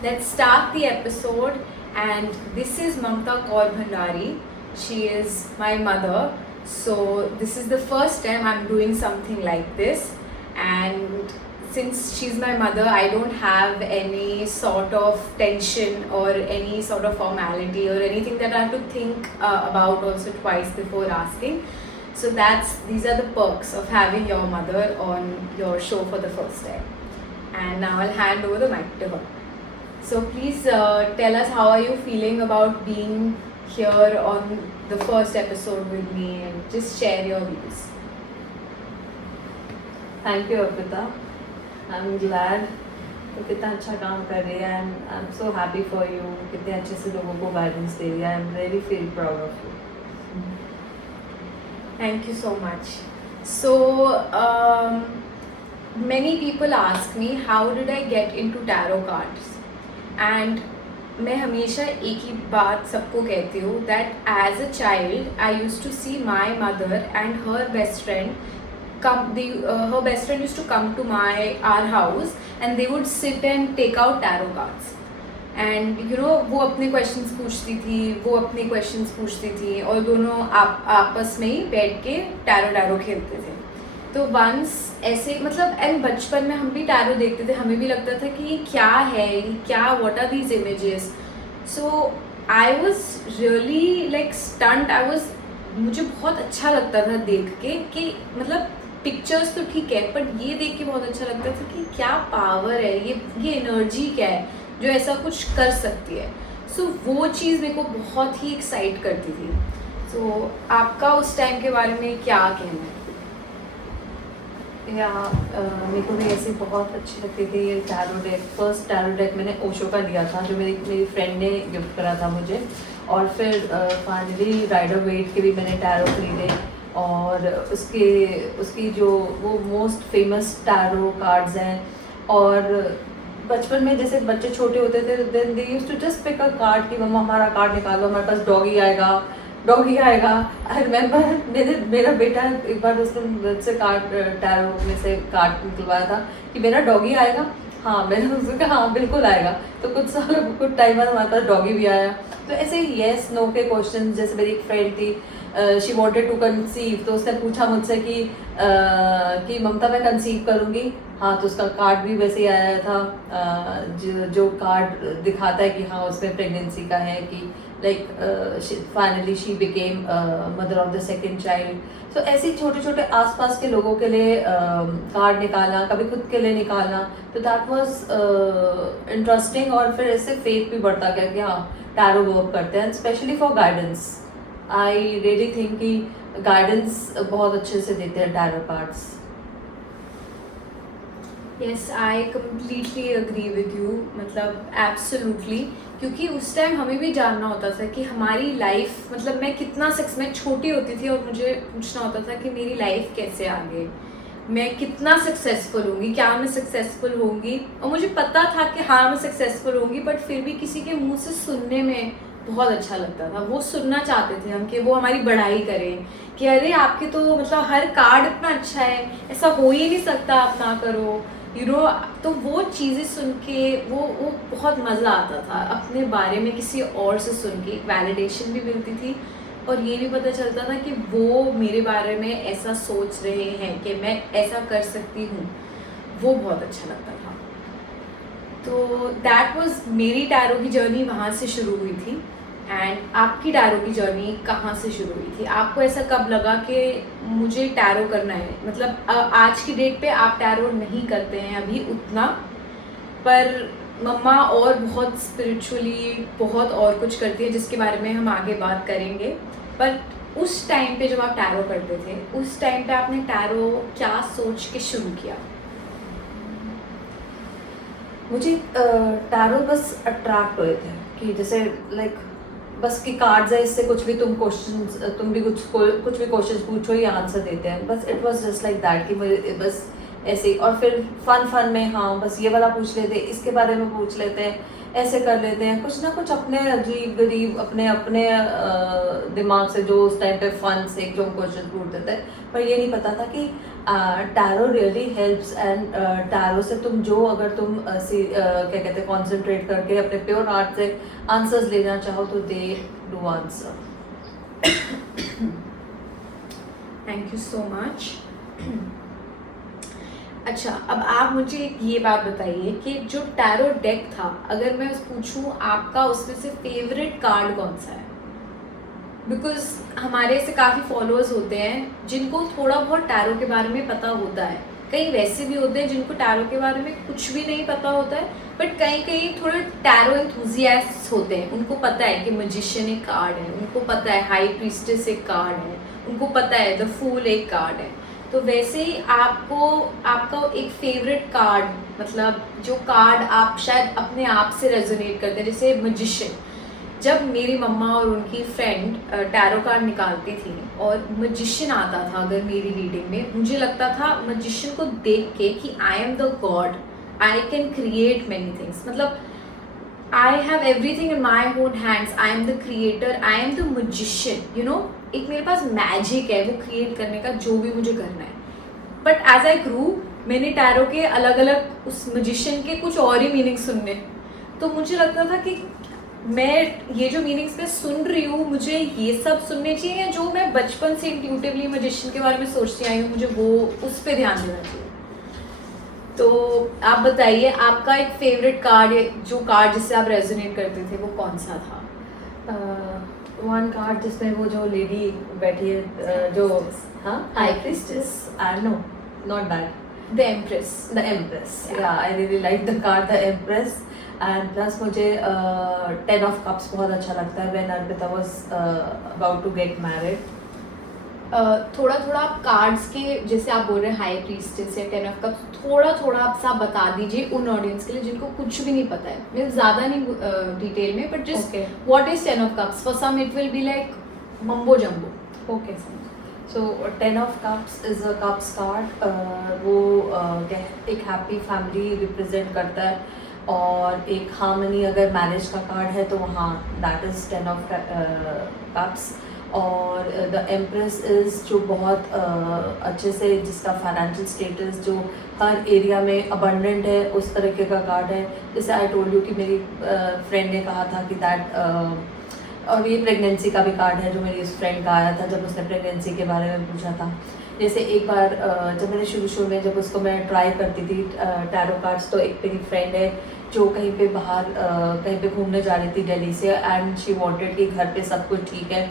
Let's start the episode. And this is Mamta Kaur Bhandari. She is my mother. So, this is the first time I'm doing something like this. And since she's my mother, I don't have any sort of tension or any sort of formality or anything that I have to think about also twice before asking. So these are the perks of having your mother on your show for the first time. And now I'll hand over the mic to her. So please tell us, how are you feeling about being here on the first episode with me, and just share your views. Thank you Arpita. I am glad तो कितना अच्छा काम कर रही है and I am so happy for you. कितने अच्छे से लोगों को गाइडेंस दे रही है. आई am really feel proud of you. Thank you so much. So, many people ask me, how did I get into tarot cards? And मैं हमेशा एक ही बात सबको कहती हूँ, that as a child I used to see my mother and her best friend her best friend used to come to our house, and they would sit and take out tarot cards. And वो अपने questions पूछती थी, वो अपने questions पूछती थी, और दोनों आपस में ही बैठ के टैरो खेलते थे. तो वंस ऐसे मतलब, एंड बचपन में हम भी टैरो देखते थे, हमें भी लगता था कि ये क्या है, ये क्या, what are these images. So I was really like stunt. मुझे बहुत अच्छा लगता था देख के कि मतलब पिक्चर्स तो ठीक है, पर ये देख के बहुत अच्छा लगता था कि क्या पावर है, ये एनर्जी क्या है जो ऐसा कुछ कर सकती है. सो वो चीज़ मेरे को बहुत ही एक्साइट करती थी. सो आपका उस टाइम के बारे में क्या कहना है? या मेरे को भी ऐसी बहुत अच्छी लगती थी ये tarot deck. First tarot deck मैंने ओशो का लिया था, जो मेरी फ्रेंड ने गिफ्ट करा था मुझे. और फिर फाइनली राइडर वेट के भी मैंने टैरो खरीदे. और उसकी जो वो मोस्ट फेमस टैरो कार्ड्स हैं. और बचपन में जैसे बच्चे छोटे होते थे, then they used to just pick a card कि मम्मा हमारा कार्ड निकालो, हमारे पास डॉगी आएगा. आई रिमेंबर मेरा बेटा एक बार उसने से कार्ड टैरो में से कार्ड निकलवाया था कि मेरा डॉगी आएगा. हाँ, मैंने उसको कहा हाँ बिल्कुल आएगा. तो कुछ टाइम बाद हमारे पास डॉगी भी आया. तो ऐसे येस नो के क्वेश्चन. जैसे मेरी एक फ्रेंड थी, शी वॉन्टेड टू कंसीव, तो उसने पूछा मुझसे कि ममता मैं कंसीव करूँगी. हाँ, तो उसका कार्ड भी वैसे ही आया था, जो कार्ड दिखाता है कि हाँ उसमें प्रेगनेंसी का है, कि like finally she became mother of the second child. तो ऐसे छोटे छोटे आसपास के लोगों के लिए कार्ड निकालना, कभी खुद के लिए निकालना. तो दैट वाज इंटरेस्टिंग. और फिर ऐसे फेथ भी बढ़ता गया कि हाँ टैरो वर्क करते हैं, specially for guidance. I really think कि गाइडेंस बहुत अच्छे से देते हैं tarot cards. Yes, I completely agree with you. मतलब एब्सोल्युटली, क्योंकि उस टाइम हमें भी जानना होता था कि हमारी लाइफ, मतलब मैं छोटी होती थी और मुझे पूछना होता था कि मेरी लाइफ कैसे आगे, मैं कितना सक्सेसफुल होंगी, क्या मैं सक्सेसफुल होंगी. और मुझे पता था कि हाँ मैं सक्सेसफुल होंगी, बट फिर भी किसी के मुंह से सुनने में बहुत अच्छा लगता था. वो सुनना चाहते थे हम कि वो हमारी बढ़ाई करें, कि अरे आपके तो मतलब हर कार्ड इतना अच्छा है, ऐसा हो ही नहीं सकता, आप ना करो, तो वो चीज़ें सुन के वो बहुत मज़ा आता था. अपने बारे में किसी और से सुन के वैलिडेशन भी मिलती थी, और ये भी पता चलता था कि वो मेरे बारे में ऐसा सोच रहे हैं कि मैं ऐसा कर सकती हूँ. वो बहुत अच्छा लगता था. तो दैट वाज मेरी टैरो की जर्नी, वहाँ से शुरू हुई थी. एंड आपकी टैरो की जर्नी कहाँ से शुरू हुई थी? आपको ऐसा कब लगा कि मुझे टैरो करना है? मतलब आज की डेट पे आप टैरो नहीं करते हैं अभी उतना, पर मम्मा और बहुत स्पिरिचुअली बहुत और कुछ करती है, जिसके बारे में हम आगे बात करेंगे. पर उस टाइम पे जब आप टैरो करते थे, उस टाइम पे आपने टैरो क्या सोच के शुरू किया? मुझे टैरो बस अट्रैक्ट हुए थे कि जैसे लाइक बस कि कार्ड्स है, इससे कुछ भी तुम भी कुछ भी क्वेश्चंस पूछो, ये आंसर देते हैं. बस it was just like that कि मुझे बस ऐसे. और फिर फन में हाँ बस ये वाला पूछ लेते हैं, इसके बारे में पूछ लेते हैं, ऐसे कर लेते हैं कुछ ना कुछ अपने अजीब गरीब अपने दिमाग से, जो उस टाइम पे फन से जो हम क्वेश्चन पूछते थे. पर ये नहीं पता था कि tarot really helps and tarot से तुम जो अगर तुम क्या कहते हैं कॉन्सेंट्रेट करके अपने प्योर हार्ट से आंसर्स लेना चाहो तो they do answer. Thank you so much. अच्छा, अब आप मुझे एक ये बात बताइए कि जो टैरो डेक था, अगर मैं पूछूं आपका उसमें से फेवरेट कार्ड कौन सा है? बिकॉज हमारे ऐसे काफ़ी फॉलोअर्स होते हैं जिनको थोड़ा बहुत टैरो के बारे में पता होता है, कई वैसे भी होते हैं जिनको टैरो के बारे में कुछ भी नहीं पता होता है, बट कई कई थोड़े टैरो एंथुजियास्ट्स होते हैं, उनको पता है कि मैजिशियन एक कार्ड है, उनको पता है हाई प्रीस्टेस एक कार्ड है, उनको पता है द फूल एक कार्ड है। तो वैसे ही आपको आपका एक फेवरेट कार्ड, मतलब जो कार्ड आप शायद अपने आप से रेजोनेट करते हैं, जैसे मैजिशियन। जब मेरी मम्मा और उनकी फ्रेंड टैरो कार्ड निकालती थी और मैजिशियन आता था अगर मेरी रीडिंग में, मुझे लगता था मैजिशियन को देख के कि I am the god, I can create many things, मतलब I have everything in my own hands, I am the creator, I am the magician, you know, एक मेरे पास मैजिक है वो क्रिएट करने का, जो भी मुझे करना है। बट एज आई ग्रू मैंने टैरो के अलग अलग उस मैजिशियन के कुछ और ही मीनिंग सुनने, तो मुझे लगता था कि मैं ये जो मीनिंग्स मैं सुन रही हूँ मुझे ये सब सुनने चाहिए, या जो मैं बचपन से इंट्यूटिवली मैजिशियन के बारे में सोचती आई हूँ मुझे वो उस पर ध्यान देना चाहिए। तो आप बताइए आपका एक फेवरेट कार्ड, जो कार्ड जिससे आप रेजोनेट करते थे, वो कौन सा था? वन कार्ड जिसमें वो जो लेडी बैठी है जो हाँ high priestess, no not that, the empress. The empress, या I really like the card the empress. And plus मुझे 10 ऑफ कप्स बहुत अच्छा लगता है when Arpita was about to get married. थोड़ा थोड़ा आप कार्ड्स के, जैसे आप बोल रहे हैं हाई प्रीस्टेस या 10 ऑफ कप्स, थोड़ा थोड़ा आप बता दीजिए उन ऑडियंस के लिए जिनको कुछ भी नहीं पता है, मैं ज़्यादा नहीं डिटेल में, but just what is 10 of cups? For some it will be like mumbo jumbo. Okay, so 10 of cups is a cups card, वो एक हैप्पी फैमिली रिप्रेजेंट करता है, और एक हार्मनी, अगर मैरिज का कार्ड है तो हाँ दैट इज़ 10 ऑफ कप्स। और द एम्प्रेस इज़ जो बहुत अच्छे से, जिसका फाइनेंशियल स्टेटस जो हर एरिया में अबंडेंट है, उस तरीके का कार्ड है। जैसे आई टोल्ड यू कि मेरी फ्रेंड ने कहा था कि दैट, और ये प्रेगनेंसी का भी कार्ड है जो मेरी उस फ्रेंड का आया था जब उसने प्रेगनेंसी के बारे में पूछा था। जैसे एक बार जब मैंने शुरू में जब उसको मैं ट्राई करती थी टैरो कार्ड्स, तो एक मेरी फ्रेंड है जो कहीं पे बाहर कहीं पे घूमने जा रही थी दिल्ली से, एंड शी वांटेड कि घर पे सब कुछ ठीक है,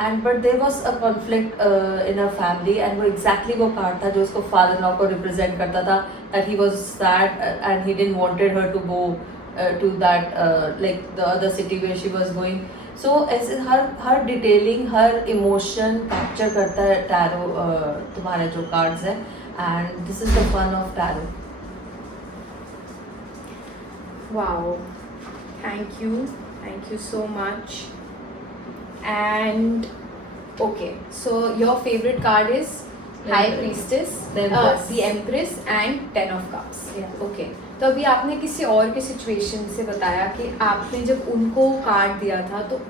and but there was a conflict in a family, and वो एग्जैक्टली वो कार्ड था जो उसको फादर लॉ को रिप्रेजेंट करता था, that he was sad and he didn't wanted her to go to that like the other city where she was going. So ऐसे हर डिटेलिंग, हर इमोशन कैप्चर करता है टैरो, तुम्हारे जो कार्ड्स हैं, and this is the fun of tarot. Wow, thank you so much. And okay, so your favorite card is High Priestess, the Empress and 10 of Cups. Yeah. Okay, तो अभी आपने किसी और के सिचुएशन से बताया कि आपने जब उनको कार्ड दिया था तो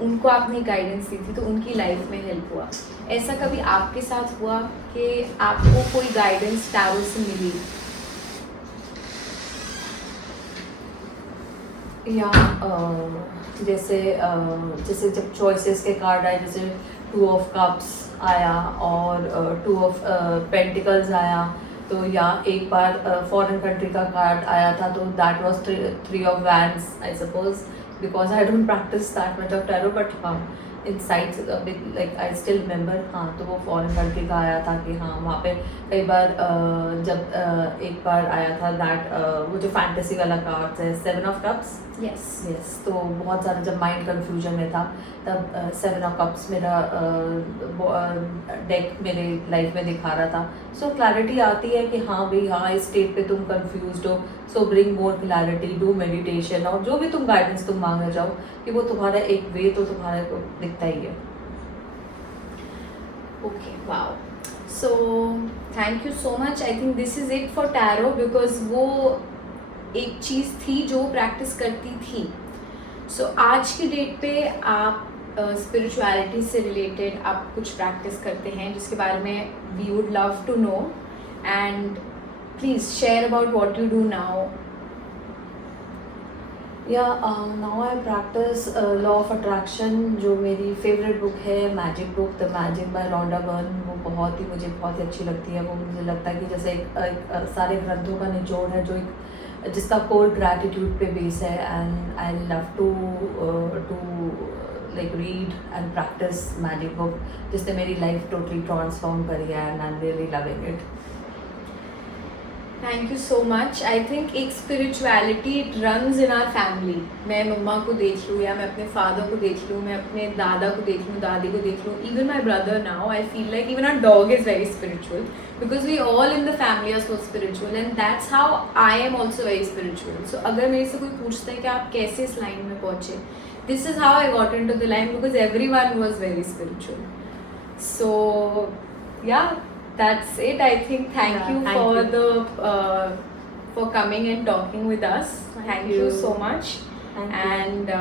उनको आपने गाइडेंस दी थी तो उनकी लाइफ में हेल्प हुआ। ऐसा कभी आपके साथ हुआ कि आपको कोई गाइडेंस टैरो से मिली? या जैसे जब चॉइसेस के कार्ड आए, जैसे 2 ऑफ कप्स आया और 2 ऑफ पेंटिकल्स आया, तो या एक बार फॉरेन कंट्री का कार्ड आया था, तो that was 3 of wands I suppose, because I don't practice that much of tarot, but हाँ insights like I still remember. हाँ, तो वो फॉरेन कंट्री का आया था कि हाँ वहाँ पे कई बार जब एक बार आया था दैट वो जो फैंटेसी वाला कार्ड है 7 ऑफ कप्स, यस, तो बहुत ज़्यादा जब माइंड कंफ्यूजन में था तब 7 ऑफ कप्स मेरा डेक मेरे लाइफ में दिखा रहा था। सो क्लैरिटी आती है कि हाँ भाई, हाँ इस स्टेट पे तुम कंफ्यूज हो, सो bring more clarity, do meditation, और जो भी तुम गाइडेंस तुम मांगने जाओ कि वो तुम्हारा एक वे तो तुम्हारे को दिखता ही है। Okay, wow, so thank you so much. I think this is it for tarot, because वो एक चीज़ थी जो प्रैक्टिस करती थी। सो आज की डेट पे आप स्पिरिचुअलिटी से रिलेटेड आप कुछ प्रैक्टिस करते हैं जिसके बारे में we would love to know, and please share about what you do now. Now I practice law of attraction, जो मेरी फेवरेट बुक है, magic book, the magic by Rhonda Byrne. वो मुझे बहुत ही अच्छी लगती है। वो मुझे लगता है कि जैसे एक सारे ग्रंथों का निचोड़ है, जो एक जिसका कोर ग्रैटिट्यूड पे बेस है। And I love to like read and practice magic book, जिसने मेरी लाइफ टोटली ट्रांसफॉर्म करी है, and I am really loving it. Thank you so much. I think एक spirituality it runs in our family. मैं मम्मा को देख लूँ या मैं अपने फादर को देख लूँ, मैं अपने दादा को देख लूँ, दादी को देख लूँ, even my brother now I feel like even our dog is very spiritual because we all in the family are so spiritual and that's how I am also very spiritual. So अगर मेरे से कोई पूछता है कि आप कैसे इस लाइन में पहुँचे, this is how I got into the line because everyone was very spiritual. So yeah, that's it. I think thank you for coming and talking with us. Thank you so much. And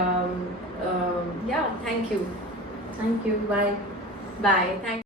yeah, thank you. Bye. Bye. Thank